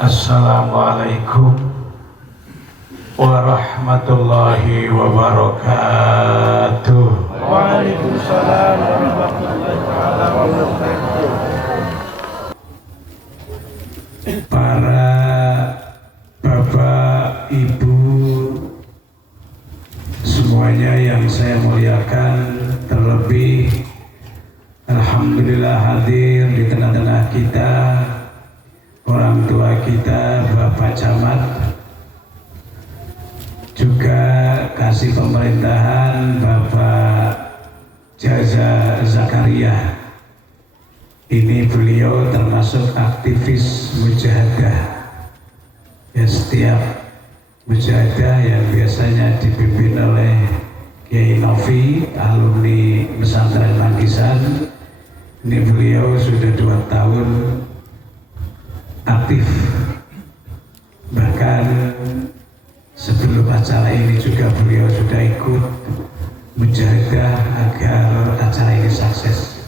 Assalamualaikum warahmatullahi wabarakatuh. Waalaikumsalam warahmatullahi wabarakatuh. Para bapak, ibu, semuanya yang saya muliakan, terlebih alhamdulillah hadir di tengah-tengah kita orang tua kita, Bapak Camat, juga kasih pemerintahan Bapak Jaza Zakaria. Ini beliau termasuk aktivis mujahadah. Ya, setiap mujahadah yang biasanya dipimpin oleh Kiai Novi, alumni pesantren Mangkisan. Ini beliau sudah 2 tahun aktif, bahkan sebelum acara ini juga beliau sudah ikut mujahadah agar acara ini sukses.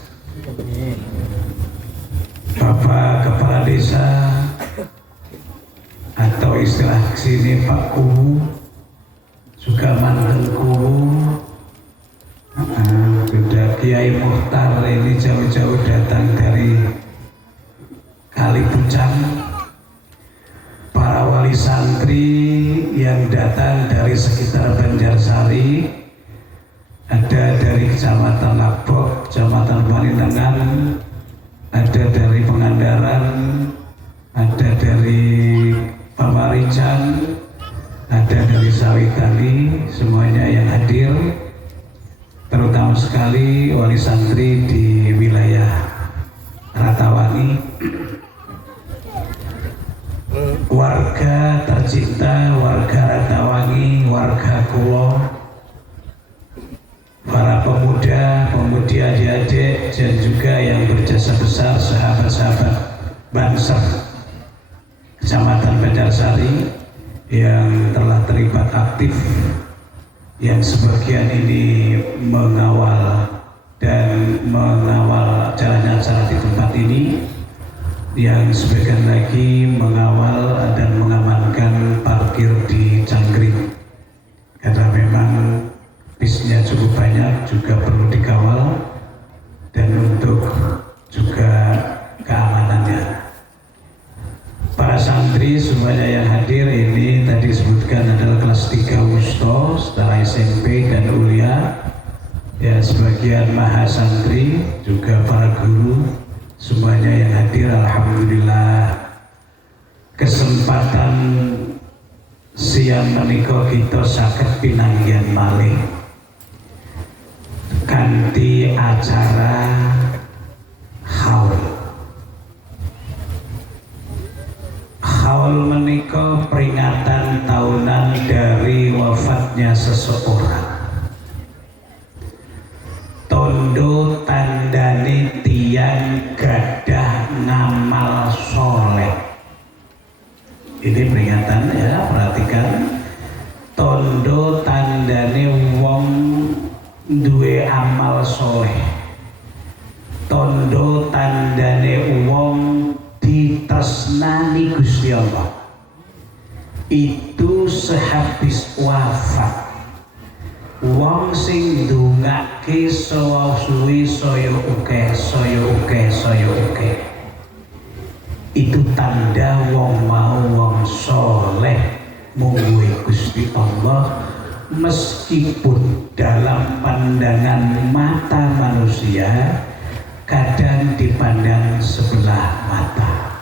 Bapak Kepala Desa atau istilah sini Pak Kuwu, juga mantan Kuwu, sudah Kiai Muhtar ini jauh-jauh datang dari Kalipucang, para wali santri yang datang dari sekitar Banjarsari, ada dari Kecamatan Labok, Kecamatan Palintengan, ada dari Pangandaran, ada dari Pamarican, ada dari Sawitali, semuanya yang hadir, terutama sekali wali santri di wilayah Ratawani, warga tercinta, warga Ratawani, warga Kulo, para pemuda, pemudi, adik-adik, dan juga yang berjasa besar, sahabat-sahabat bangsa Kecamatan Banjarsari yang telah terlibat aktif, yang sebagian ini mengawal jalannya acara di tempat ini, yang sebagian lagi mengawal dan mengamankan parkir di Cangkring, karena memang bisnya cukup banyak, juga perlu dikawal dan untuk juga keamanannya. Para santri semuanya yang hadir ini tadi disebutkan adalah kelas 3 Wusto, setelah SMP dan Ulia. Ya, sebagian mahasantri, juga para guru, semuanya yang hadir, alhamdulillah. Kesempatan siang menika kita saged pinanggihan malih kanthi acara haul. Haul menika peringatan tahunan dari wafatnya seseorang. Tondo tandane tiang gadah ngamal soleh. Ini peringatan ya, perhatikan. Tondo tandane wong duwe amal soleh. Tondo tandane wong ditresnani Gusti Allah. Itu sehabis wafat. Wong sing ndongake suwi saya akeh, itu tanda wong mau wong soleh mungguhi Gusti Allah, meskipun dalam pandangan mata manusia kadang dipandang sebelah mata.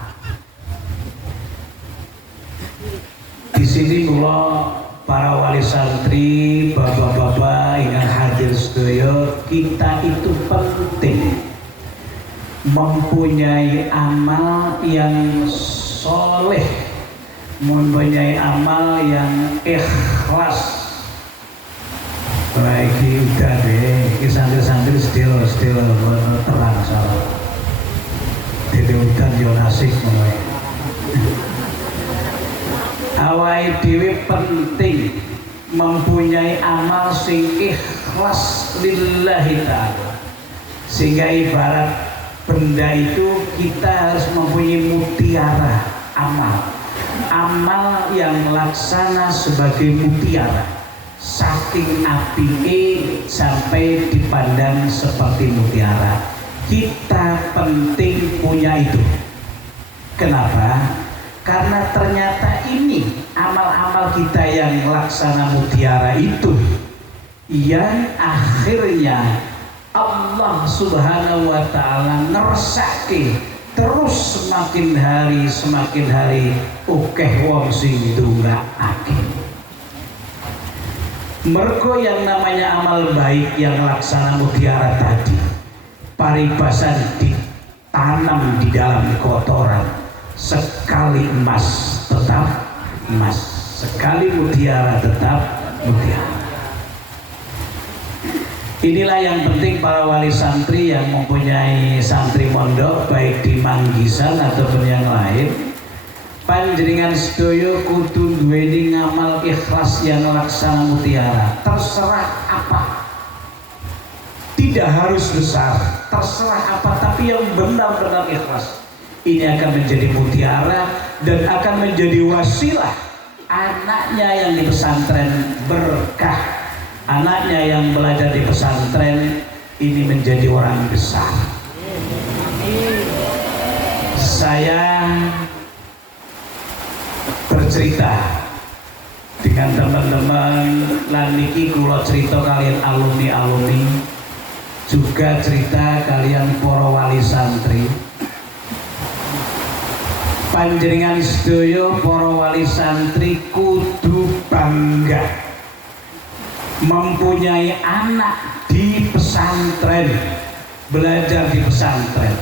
Di sini kula para wali santri, bapak-bapak yang hadir sedaya, kita itu penting mempunyai amal yang soleh, mempunyai amal yang ikhlas. Lagi udah deh, ini santri-santri still terang salah. Tidak udah yo nasik mulai. Awai dewi penting mempunyai amal sing ikhlas lillahi ta'ala, sehingga ibarat benda itu kita harus mempunyai mutiara amal. amal yang laksana sebagai mutiara, saking apike sampai dipandang seperti mutiara. Kita penting punya itu. Kenapa? Karena ternyata ini amal-amal kita yang laksana mutiara itu yang akhirnya Allah Subhanahu wa ta'ala nersake terus semakin hari akeh wong sing ndongakake. Mergo yang namanya amal baik yang laksana mutiara tadi paribasan ditanam di dalam kotoran. Sekali emas tetap emas, sekali mutiara tetap mutiara. Inilah yang penting para wali santri yang mempunyai santri mondok baik di Manggisan ataupun yang lain. Panjenengan sedaya kudu duweni ngamal ikhlas yang laksana mutiara. Terserah apa, tidak harus besar, terserah apa, tapi yang benar-benar ikhlas. Ini akan menjadi mutiara dan akan menjadi wasilah anaknya yang di pesantren berkah, anaknya yang belajar di pesantren ini menjadi orang besar. Saya bercerita dengan teman-teman lan niki kula cerita kalian alumni-alumni, juga cerita kalian para wali santri. Panjenengan sedaya para wali santri kudu bangga mempunyai anak di pesantren, belajar di pesantren.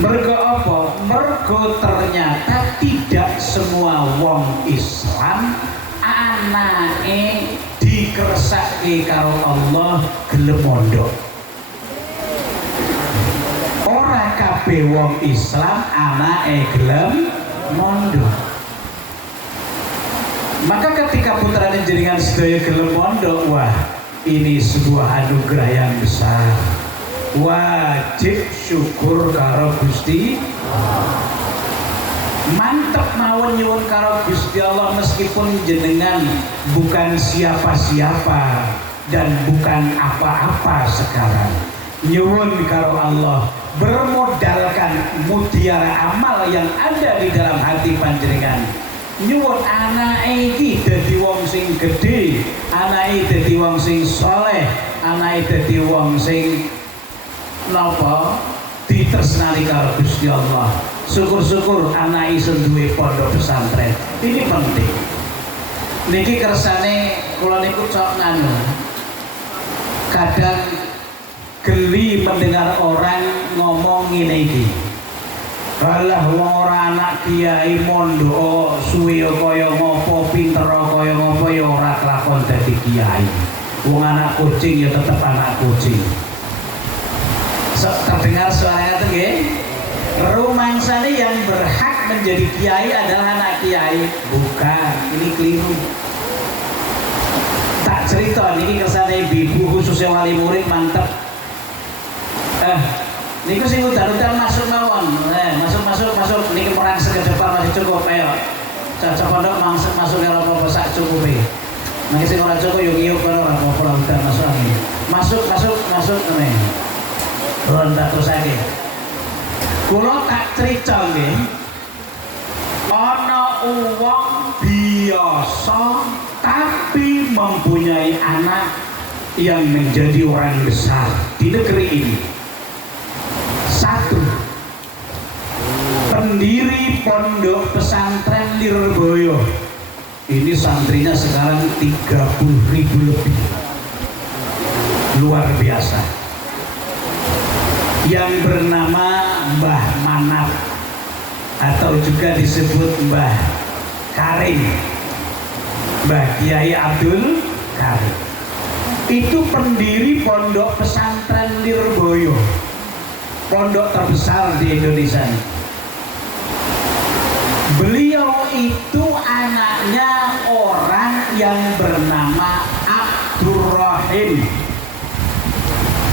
Mergo apa? Mergo ternyata tidak semua wong Islam anake dikersake karo Allah gelem mondok. Ora kabeh wong Islam anake gelem mondok. Maka ketika putrane jenengan sedaya gelem mondok, wah ini sebuah anugerah yang besar. Wajib syukur karo Gusti. Mantep mawon nyuwun karo Gusti Allah meskipun jenengan bukan siapa-siapa dan bukan apa-apa sekarang. Nyuwun karo Allah bermodalkan mutiara amal yang ada di dalam hati panjenengan. Nyuwun anake iki dadi wong sing gedhe, anake dadi wong sing saleh, anake dadi wong sing napa ditresnani karo Gusti Allah. Syukur-syukur anak iso duwe pondok pesantren. Ini penting. Niki kersane kula niku cok nganu. Kadang geli mendengar orang ngomong ngene iki. Alah wong ora anak kiai mondok suwe kaya ngopo, pinter kaya ngopo ya ora kelakon dadi kiai. Wong anak kucing ya tetep anak kucing. Terdengar suaranya tuh nggih? Rumangsane yang berhak menjadi kiai adalah anak kiai. Bukan, ini keliru. Tak cerita niki kersane ibu khususnya wali murid mantep. Niku sing udan-udan masuk mawon. Masuk niki merangsek ke depan masih cukup. Ayo. Caca pondok masuk karo apa sak cukupe. Niki sing ora cukup yo ngiyup karo ora apa-apa udan masuk angin. Masuk ngene. Ronda terus lagi. Kula tak cerita nggih. Ana wong biasa tapi mempunyai anak yang menjadi orang besar di negeri ini. Satu, pendiri pondok pesantren Lirboyo. Ini santrinya sekarang 30.000 lebih. Luar biasa. Yang bernama Mbah Manap atau juga disebut Mbah Karim, Mbah Kiai Abdul Karim. Itu pendiri pondok pesantren Lirboyo, pondok terbesar di Indonesia. Beliau itu anaknya orang yang bernama Abdurrahim.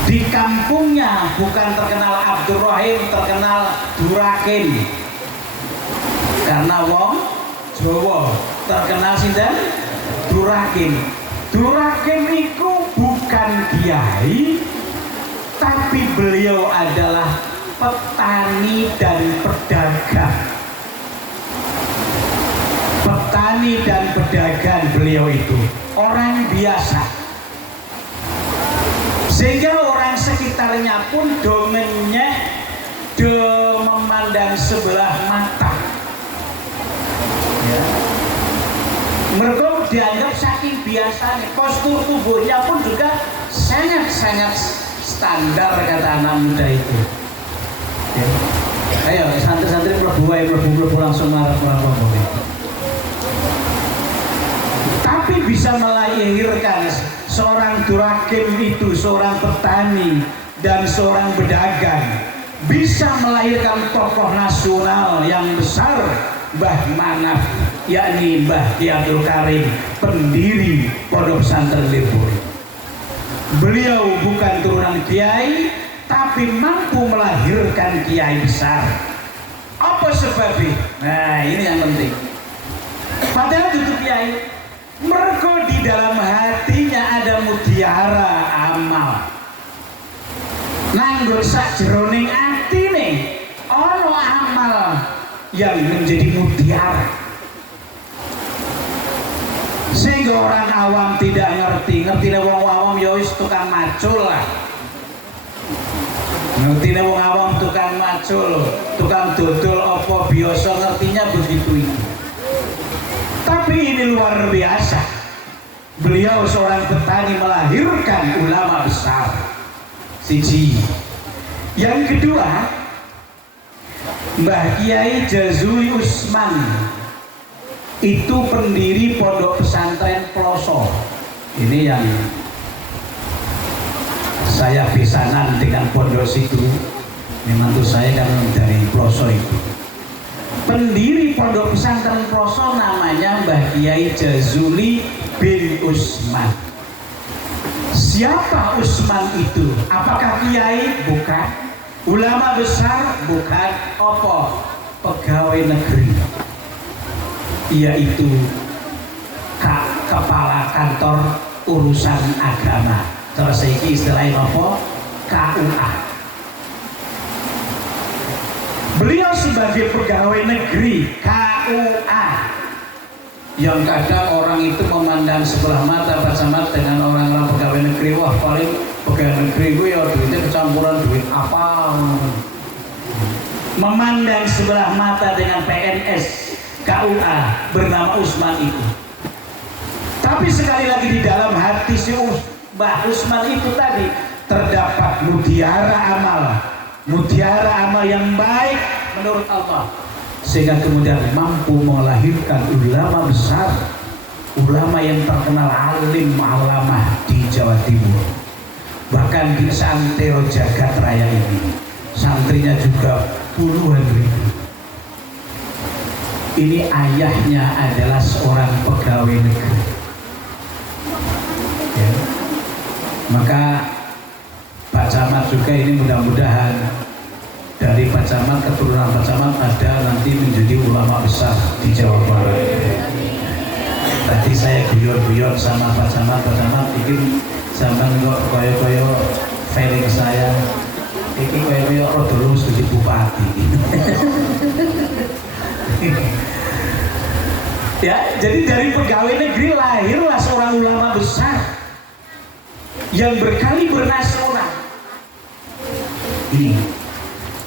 Di kampungnya bukan terkenal Abdurrahim, terkenal Durakin. Karena wong Jawa terkenal sinten Durakim. Durakim itu bukan kiai, tapi beliau adalah petani dan pedagang. Petani dan pedagang beliau itu orang biasa, sehingga orang sekitarnya pun domennya memandang sebelah mata. Ya. Mereka dianggap saking biasanya, postur tubuhnya pun juga sangat-sangat standar, kata anak muda itu. Ya. Ayo santri-santri mlebu langsung marah orang. Tapi bisa melahirkan seorang Durakim itu, seorang petani dan seorang pedagang, bisa melahirkan tokoh nasional yang besar, Mbah Manaf, yakni Mbah Ki Abdul Karim, pendiri Pondok Pesantren Lirboyo. Beliau bukan turunan kiai, tapi mampu melahirkan kiai besar. Apa sebabnya? Nah, ini yang penting. Padahal itu kiai, mergo di dalam hatinya ada mutiara amal. Nanggur sakjeroning atine ono amal yang menjadi mutiara, sehingga orang awam tidak ngerti wong awam ya wis tukang macul lah. Ngertine wong awam tukang macul, tukang dodol apa biasa, ngertinya begitu itu. Tapi ini luar biasa. Beliau seorang petani melahirkan ulama besar. Siji. Yang kedua, Mbah Kiai Jazuli Usman itu pendiri Pondok Pesantren Ploso. Ini yang saya besanan dengan pondok situ. Ini mantu saya kan dari Ploso itu. Pendiri Pondok Pesantren Ploso namanya Mbah Kiai Jazuli bin Usman. Siapa Usman itu? Apakah kiai? Bukan. Ulama besar? Bukan. Apa? Pegawai negeri, yaitu kepala kantor urusan agama. Terus ini istilahnya apa? KUA. Beliau sebagai pegawai negeri KUA, yang kadang orang itu memandang sebelah mata bersama dengan orang-orang pegawai negeri. Wah, paling pegawai negeri gue ya duitnya kecampuran duit apa. Memandang sebelah mata dengan PNS KUA bernama Usman itu. Tapi sekali lagi di dalam hati si Mbah Usman itu tadi terdapat mutiara amal yang baik menurut Allah, sehingga kemudian mampu melahirkan ulama besar, ulama yang terkenal alim alamah di Jawa Timur. Bahkan di Santero Jagat Raya ini santrinya juga puluhan ribu. Ini ayahnya adalah seorang pegawai negeri. Ya. Maka Pak Camat juga ini mudah-mudahan dari Pak Camat, keturunan Pak Camat ada nanti menjadi ulama besar di Jawa Barat. Tadi saya guyon-guyon sama Pak Camat bikin zaman kok koyo-koyo feeling saya ini koyo-koyo rodo lulus jadi bupati. Ya, jadi dari pegawai negeri lahirlah seorang ulama besar yang berkali bernasional.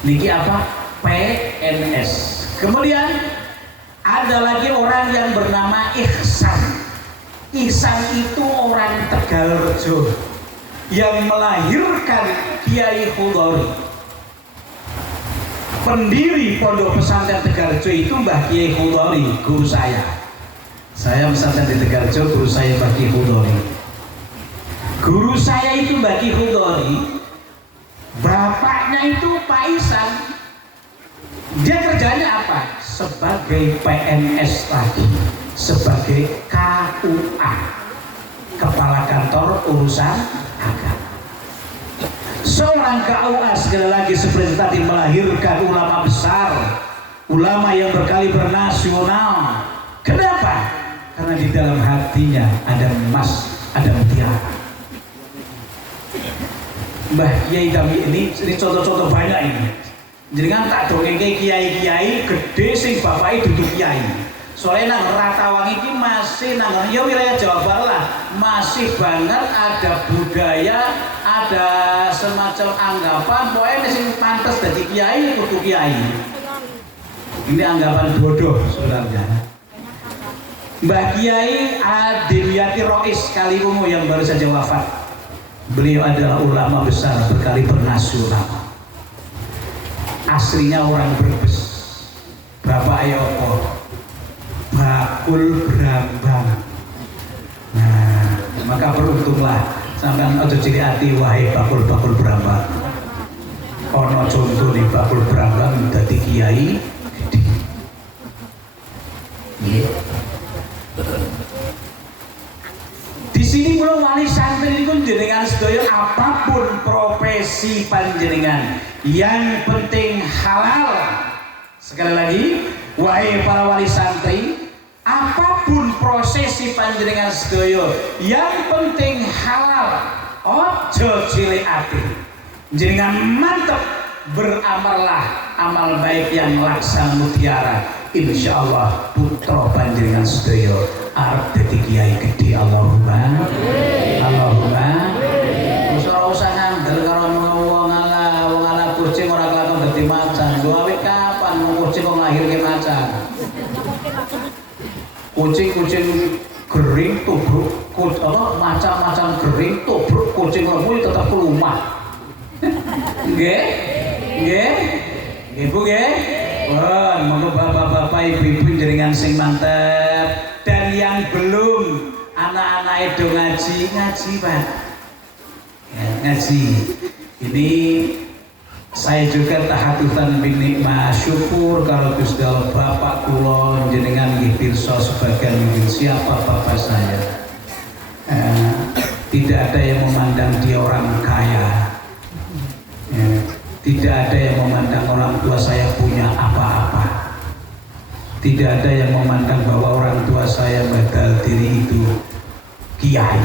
Niki apa? PNS. Kemudian ada lagi orang yang bernama Ihsan. Ihsan itu orang Tegalrejo yang melahirkan Kiai Khudori. Pendiri Pondok Pesantren Tegalrejo itu Mbah Kiai Khudori, guru saya. Saya pesantren di Tegalrejo, guru saya Mbah Kiai Khudori. Guru saya itu Mbah Kiai Khudori. Bapaknya itu Pak Ihsan. Dia kerjanya apa? Sebagai PNS tadi, sebagai KUA, Kepala Kantor Urusan Agama. Seorang KUA sekali lagi seperti tadi melahirkan ulama besar, ulama yang berkali bernasional, karena di dalam hatinya ada emas, ada mutiara. Mbah Kiai kami ini contoh-contoh banyak ini. Jenengan tak dongeng kiai-kiai gede sing bapake duduk kiai. Soalnya nang Ratawang ini masih nang ya wilayah Jawa Barat lah, masih banget ada budaya, ada semacam anggapan pokoknya sing pantes dadi kiai kudu kiai. Ini anggapan bodoh sebenarnya. Mbah Kiai Adewiyati Rois Kaliwungu yang baru saja wafat. Beliau adalah ulama besar berkali bernasional. Aslinya orang Brebes. Bapak Ayoko Bakul Brambang. Nah, maka beruntunglah sampean aja cilik ati wae bakul-bakul Brambang. Ono contoh nih bakul Brambang dadi kiai. Di sini kula wali santri niku jenengan sedaya apapun profesi panjenengan yang penting halal. Sekali lagi, wahai para wali santri, apapun prosesi panjenengan sedaya yang penting halal. Ojo cilik ati. Jenengan mantep beramallah amal baik yang laksa mutiara. Insya Allah putra panjenengan sedaya arep dadi kiai gede. Allahumma Allahumma. Ora usah ngandel karo wong ala kucing ora kelakon dadi macan. Lho awit kapan kucing kok nglahirke macan? Kucing-kucing gering tubruk macan-macan gering tubruk kucing lemu tetap rumah. Nggih? Nggih? Nggih Bu nggih? Wah, monggo bapak-bapak, ibu-ibu jenengan sing mantep. Dan yang belum anak-anak itu ngaji Pak. Ya, ngaji. Ini saya juga tahatutan bin nikmah syukur kalau Gusti Allah bapak kula jenengan nggih pirsa sebagian mungkin siapa bapak saya. Tidak ada yang memandang dia orang kaya. Tidak ada yang memandang orang tua saya punya apa-apa. Tidak ada yang memandang bahwa orang tua saya badal diri itu kiai.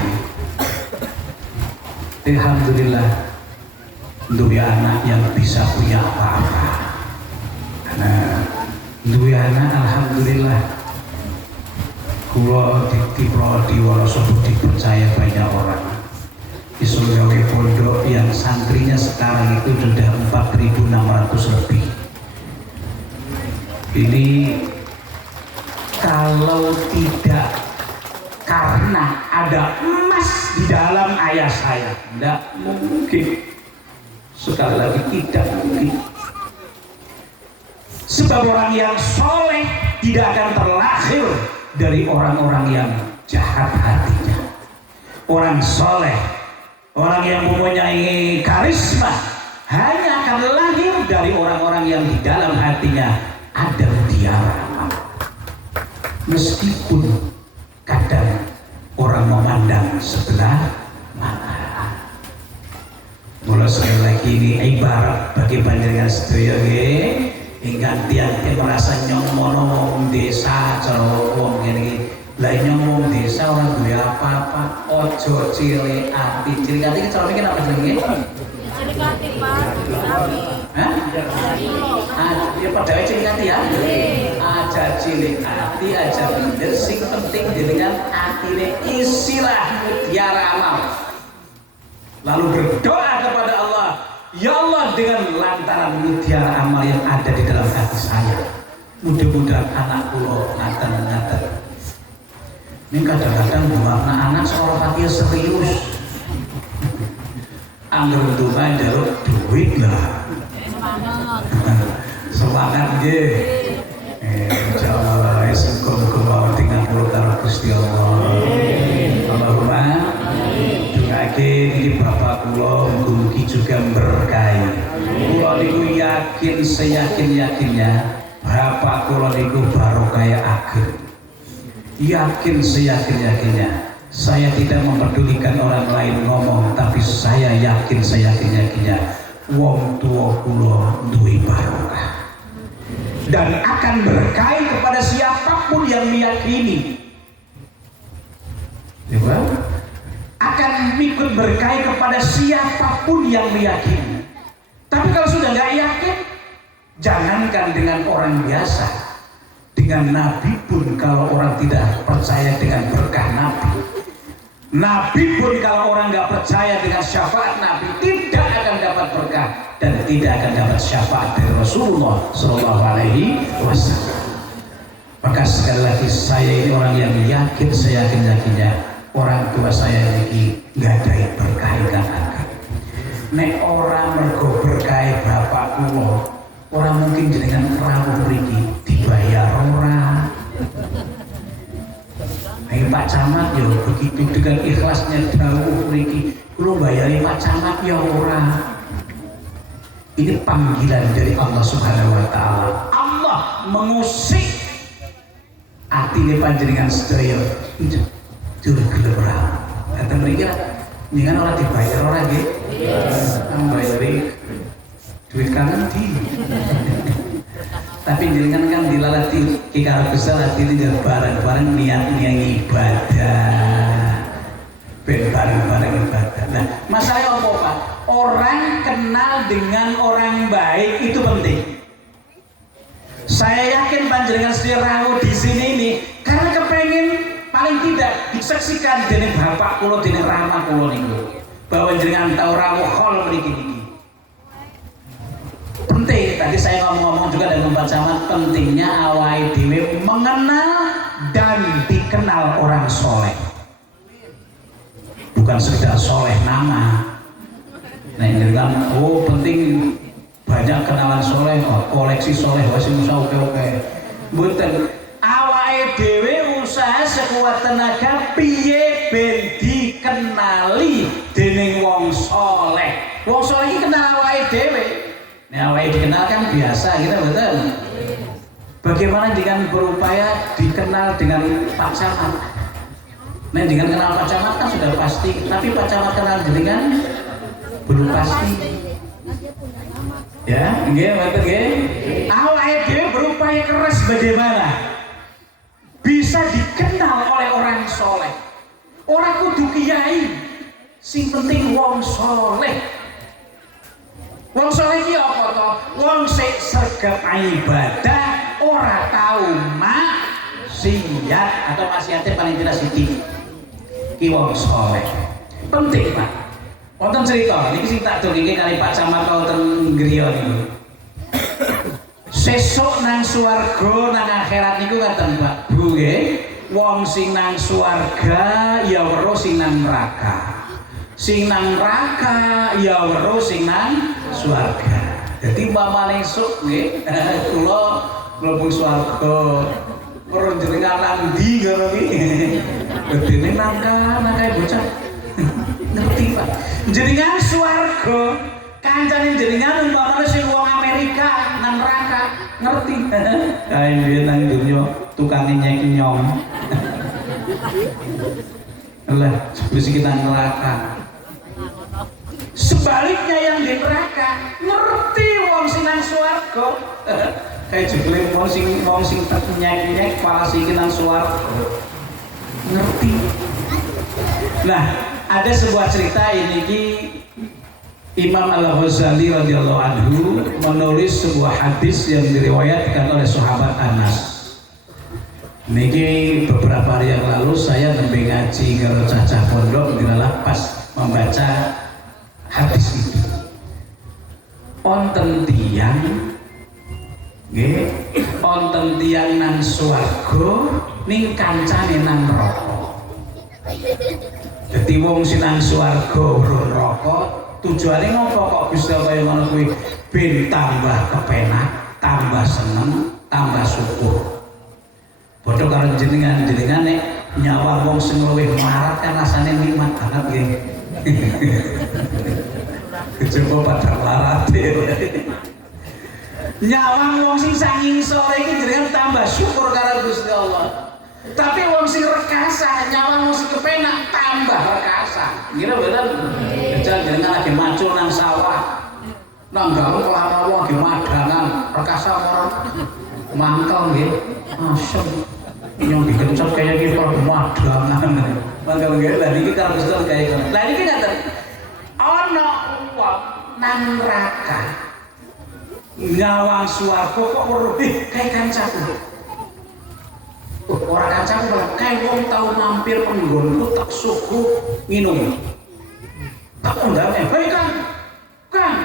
Alhamdulillah, duwe anak yang bisa punya apa-apa. Nah, duwe anak alhamdulillah. Kula di Wonosobo dipercaya banyak orang. Isul gawe pondok yang santrinya sekarang itu sudah 4.600 lebih. Ini kalau tidak karena ada emas di dalam ayah saya, tidak mungkin. Sekali lagi tidak mungkin. Sebab orang yang soleh tidak akan terlahir dari orang-orang yang jahat hatinya. Orang soleh, orang yang mempunyai karisma hanya akan lahir dari orang-orang yang di dalam hatinya ada mutiara. Meskipun kadang orang memandang sebelah mata. Mulai sekali lagi ini ibarat bagi panjenengan sedaya nggih, ingkang tiang merasa nyomono desa cara wong ngene. Lah nyomong desa orang duwe apa-apa, ojo cilik ati. Cilik ati iki cara mikir apa jenenge? Cilik ati, Pak. Hah? Ya padahal cilik ati ya. Aja cilik ati, aja minder, sing penting dengan atine isilah mutiara amal. Lalu berdoa kepada Allah, ya Allah, dengan lantaran mutiara amal yang ada di dalam hati saya, mudah-mudahan anak kula ngaten-ngaten. Ini kadang-kadang buat anak seorang hati serius. Angger untungan jalur duit lah. Semangat nggih. Insyaallah muga-muga mau tinggal kula karo Gusti Allah. Allahumma dongake iki bapak kula mugi juga berkahi. Kula niku yakin seyakin-yakinnya bapak kula niku barokah ageng. Yakin seyakin-yakinnya, saya tidak mempedulikan orang lain ngomong, tapi saya yakin seyakin-yakinnya wong tua kula duwe barokah dan akan berkahi kepada siapapun yang meyakini Ya, akan ikut berkait kepada siapapun yang meyakini. Tapi kalau sudah nggak yakin, jangankan dengan orang biasa, dengan Nabi pun kalau orang tidak percaya dengan berkah Nabi pun kalau orang nggak percaya dengan syafaat Nabi, tidak akan dapat berkah dan tidak akan dapat syafaat dari Rasulullah Shallallahu Alaihi Wasallam. Maka sekali lagi saya ini orang yang yakin, saya yakinnya orang tua saya ini nggak ada berkah kan. Nek orang mergo berkah bapak kulo, orang mungkin dengan rawuh mriki dibayar orang. Pak Camat ya begitu dengan ikhlasnya dawuh mriki kulo bayari Pak Camat ya ora. Ini panggilan dari Allah Subhanahu wa taala. Allah mengusik atine panjenengan sedaya jur gelem ora. Kata mereka dengan orang dibayar orang nggih. Nang bayari duit kangen di. Tapi jenengan kan dilalati kikara besar hati itu bareng-bareng niatnya ibadah, bareng-bareng ibadah. Nah, masalahnya apa Pak? Orang kenal dengan orang baik itu penting. Saya yakin panjenengan sedaya rawuh di sini ini karena kepengen paling tidak disaksikan dening bapak kula dening rama kula niku bahwa jenengan tahu rawuh hol mriki. Penting, tadi saya ngomong juga dengan Pak Camat, pentingnya awake dhewe mengenal dan dikenal orang soleh. Bukan sekedar soleh nama. Nah ini kan, oh penting banyak kenalan soleh, koleksi soleh, wasi musa oke. Mboten, awake dhewe usaha sekuat tenaga piye ben dikenali dening wong soleh. Wong soleh iki kenal awake dhewe. Nah, awake dikenal kan biasa gitu, betul. Bagaimana dengan berupaya dikenal dengan Pak Camat? Nah, dengan kenal Pak Camat kan sudah pasti, tapi Pak Camat kenal dengan belum pasti. Ya, nggih, betul nggih. Awake dhewe berupaya keras bagaimana bisa dikenal oleh orang soleh. Orang kudu kiai, sing penting wong soleh. Wong soleh iki apa to? Wong sing sregep ibadah, ora tau maksiat atau maksiate paling tidak sithik. Ki wong soleh. Penting, Pak. Wonten cerita niki sing tak dongenge kali Pak Camat wonten griya niku. Sesuk nang swarga nang akhirat niku ngaten, Pak. Bu nggih. Wong sing nang swarga ya weruh sing nang neraka. Sing nang neraka ya weruh sing nang swarga. Jadi mamane esuk nggih, kula mlebu swarga. Weruh jenengan nang ndi ngono iki? Bedene nang kae bocah. Ngerti Pak? Jenengan swarga, kancane jenengan umpamane sing wong Amerika nang neraka, ngerti? Kae dhewe nang dunya tukang nyek nyong. Lah, sebelum kita neraka. Sebaliknya yang di neraka ngerti wong sing nang swarga. Kayak jebule wong sing nyek-nyek kepala sing nang swarga. Ngerti. Nah, ada sebuah cerita ini ki Imam Al-Ghazali radhiyallahu anhu menulis sebuah hadis yang diriwayatkan oleh sahabat Anas. Niki beberapa hari yang lalu saya nembe ngaji karo cacah pondok dilalah pas membaca hadis itu. Onten tiyang nggih, onten tiyang nang swarga ning kancane nang neraka. Dadi wong sing nang swarga ora neraka, tujuane ngopo kok bisa kaya ngono kuwi? Ben tambah kepenak, tambah seneng, tambah syukur. Padha karo jenengan nek nyawa wong sing luwih marat kan rasane nikmat banget nggih. Kecewa pada larat. Nyawa wong sing sanging sore iki jenengan tambah syukur karo Gusti Allah. Tapi wong sing rekasa, nyawa wong sing kepenak tambah rekasa. Ngira bener. Jajal jenengan lagi macul nang sawah. Nang gawe kelana wong lagi madangan, rekasa ora mangkel nggih. Asem. Yang dikencot kayak gitu madangan. Mangga nggih lah niki karo Gusti Allah kaya ngono. Lah niki ngaten. Ana wong nang neraka. Nyawang swarga kok weruh kae kancaku. Ora kancaku malah kae wong tau mampir penggonku tak suku nginum. Tak undang hei Kang.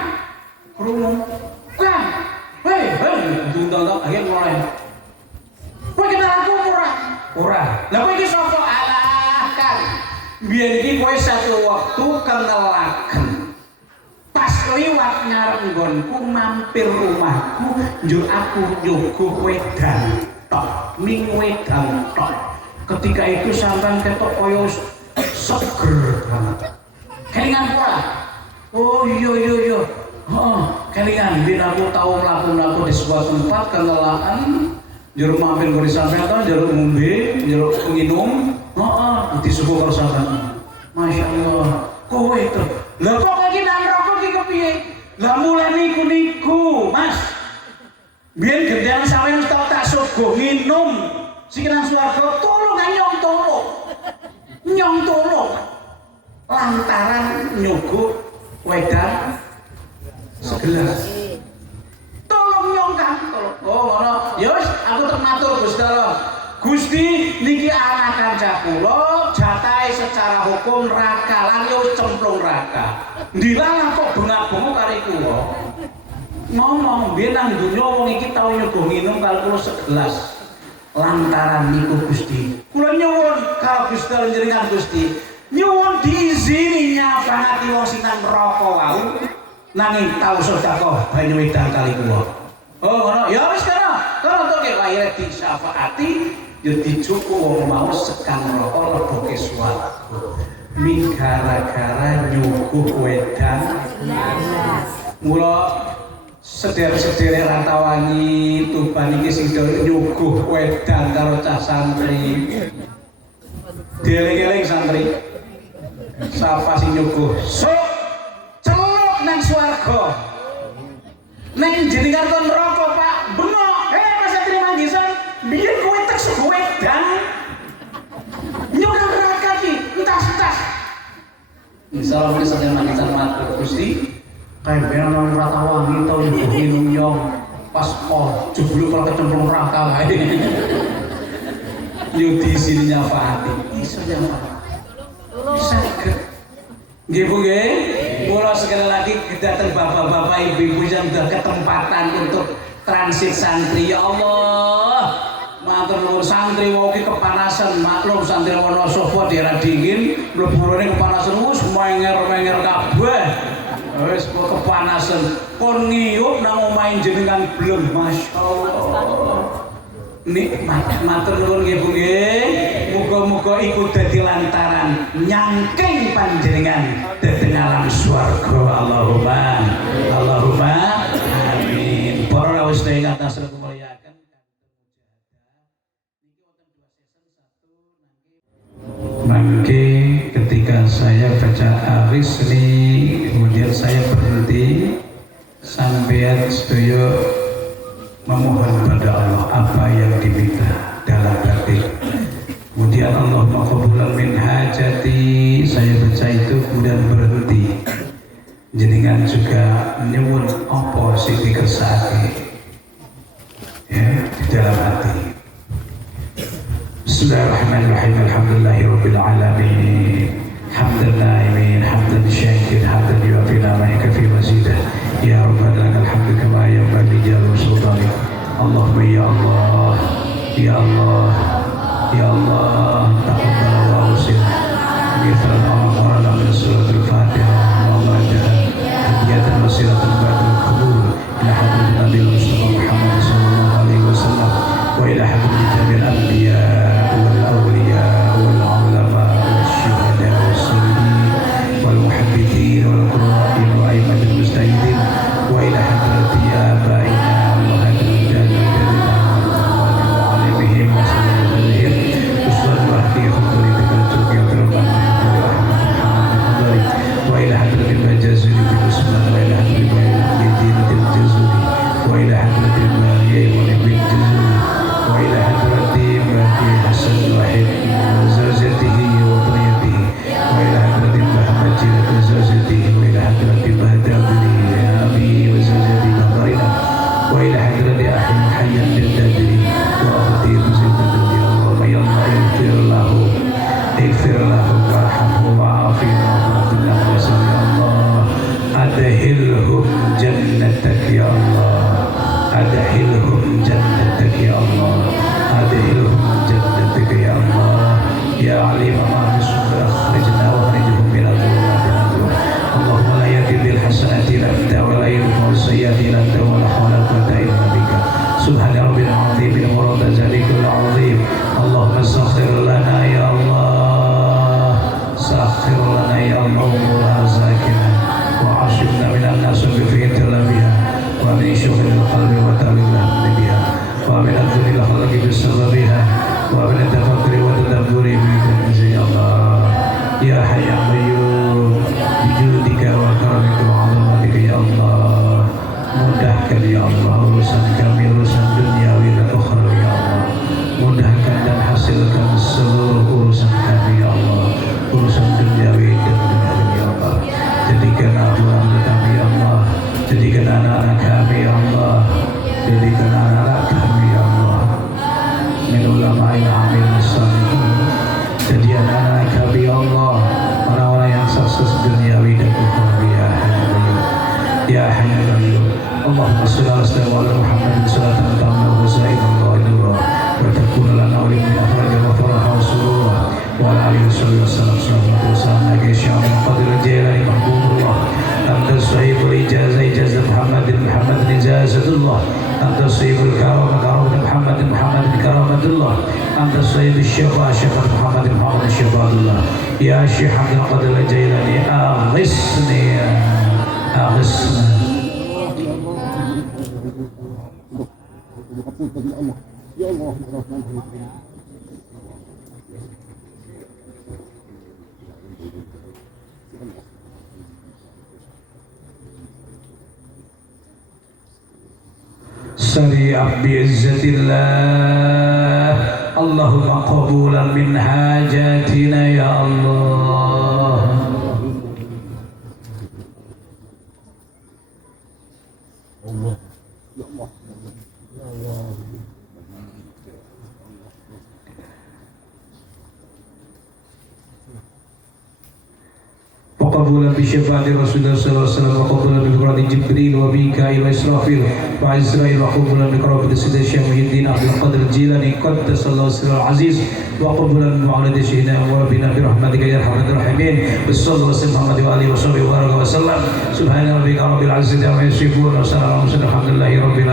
Krungu. Kang. Hei, diundang akhir mulai. Kowe kenal aku ora? Lah kowe iki sapa? Alah, Kang. Biyen iki kowe satu waktu kenalaken. Pas liwat ngarep nggonku mampir rumahku, njur aku njogo wedang tok, ning wedang tok. Ketika itu sampean ketok kaya seger banget. Kelingan ora? Oh iya. Kelingan bin aku tahu mlaku-mlaku di sebuah tempat kenelaan njur mampir nggon sampean ta, njur ngombe, njur nginum. Disuguh karo sampean. Masyaallah. Kowe itu. Lah kok iki nang rokok iki kepiye? Lah mulai niku, Mas. Biyen gendang sampean tak suguh nginum. Sing nang swarga tolong nyong tolong. Lantaran nyuguh wedang segelas. Tolong nyong Kang, tolong. Oh ngono. Ya wis aku tak matur Gusti Allah. Gusti niki anak kanca kula jatahe secara hukum raka lan yo cemplung raka. Ndilalah kok bengak-bengok karo kula. Ngomong biyen nang donya wong iki tau nyoba nginum karo kula segelas. Lantaran niku Gusti. Kula nyuwun karo Gusti njenengan Gusti. Nyuwun diizini nyapati wong sing nang neraka wau. Nanging tau sedekah banyu wedang kali kula. Oh ngono. Ya wis kana to ki lahir disyafaati. Ya dicukup wong mau sekang neraka leboke swarga. Ming gara-gara nyuguh wedang. Mula seder-sedere Ratawangi Tuban iki sing nyuguh wedang karo cah santri. Dieling-eling santri. Sapa sing nyuguh? Sok celuk nang swarga. Ning jenengan kon neraka, Pak. Bengok. Mas Satri Manggisan. Biar kowe tek suguh wedang nyokang neraka ki entas-entas. Insyaallah kita sedang makan matur Gusti. Kayak bener nang Ratawangi tau minum nyong pas jebul kalau kecemplung neraka wae. Yo di sini nyafaati. Iso nyafaati. Saged. Nggih Bu nggih. Mula sekali lagi datang bapak-bapak ibu-ibu yang sudah ketempatan untuk transit santri. Ya Allah. Matur nuwun santri wau ki kepanasan, maklum santri Wonosobo daerah dingin, mlebune kepanasan wis menger-menger kabeh. Wis kepanasan. Pun ngiyup nang omahe jenengan blem, masyaallah. Nikmat. Matur nuwun nggih Bu nggih. Muga-muga iku dadi lantaran nyangking panjenengan dhateng alam swarga. Allahumma amin. Para wis ing atas kemuliaan. Mangke ketika saya baca aris ini, kemudian saya berhenti sampean sedaya memohon pada Allah apa yang diminta dalam batin. Kemudian Allah maqbulan min hajati, saya baca itu kemudian berhenti. Jenengan juga nyuwun apa sing dikersake ya di dalam hati. Bismillahirrahmanirrahim. Alhamdulillahirabbil alamin. Hamdan na'imin, hamdan syakirin, hamdan yu'afi nama'ika fi mazidah. Ya Rabbana lakal hamdu kama yanbaghi li jalali sultanik. Allahumma ya Allah, ya Allah, ya Allah, taqabbal wa usil. Mithal al-Qur'an min suratul Fatihah wa ba'daha hadiyatan wasilatan ba'dal qabul ila hadratin Nabil Mustafa Muhammad sallallahu alaihi wasallam wa ila hadratin jami'il anbiya wal awliya wal ulama wasyuhada wassalihin wal muhabbithin wal qurra'in wa aimatul mustahidin wa ila hadrati abaina wa hadratin jami'il alimihim wa sallallahu alaihi wasallam. لأحد حيا بالبدر وأغطي بزبد يا الله يا الله اغفر له وارحمه وعافيه وعافنا وسلم يا الله أدخلهم جنتك يا الله أدخلهم جنتك يا الله أدخلهم جنتك يا الله يا عليم ما في الصدور أخرجنا وأخرجهم من الظلمات إلى النور اللهم لا يهدي بالحسنات إلا أنت ولا يهدي بالسيئات إلا أنت ولا حول ولا قوة إلا بك سبحان ربنا العظيم المراد ذلك العظيم اللهم سخر لنا يا الله سخر لنا يا الله رزقنا وعاشقنا من الناس في تلبيها ومن شغل القلب وتعليل الهم بها ومن الذل الخلق بسببها ومن التفكر والتدبر بك يا الله يا حي يا قيوم بجودك وكرمك وعظمتك يا الله mudahkan ya Allah urusan kami urusan duniawi dan ukhrawi ya Allah mudahkan dan hasilkan seluruh urusan kami ya Allah urusan duniawi dan duniawi ya Allah jadikan anak kami ya Allah jadikan anak-anak kami ya Allah jadikan anak-anak kami ya Allah min ulama'in amin salihin jadi anak-anak kami ya Allah orang-orang yang sukses duniawi dan ukhrawi ya Ya Hayyu Ya Qayyum Allahumma shalli ala sayyidina Muhammad sallallahu alaihi wasallam wa takuna lana wa min afrad wa farah wa surur wa ala alihi wasallam sallallahu alaihi wasallam syai'an qadir jalali mahbubullah anta sahibul ijazah Muhammad ijazatullah anta sahibul karam Muhammad karamatullah anta sahibul syafa Muhammad syafatullah ya Syekh Abdul Qadir Jailani aghisni أغثنا يا الله الرحمن الرحيم سريع بعزة الله اللهم قبولا من حاجاتنا يا الله الله يا الله يا الله وقبولا بشفاعة رسول الله صلى الله عليه وسلم وقبولا بقرآن جبريل وميكائيل وإسرافيل وعزرائيل وقبولا بقرابة سيد الشيخ محي الدين عبد القادر الجيلاني قدس الله سره العزيز وقبولا بمولد شهدنا وربنا برحمتك يا ارحم الراحمين بالصلاه والسلام محمد وآله وصحبه وبارك وسلم سبحان ربك رب العزة عما يصفون وسلام على المرسلين الحمد لله رب العالمين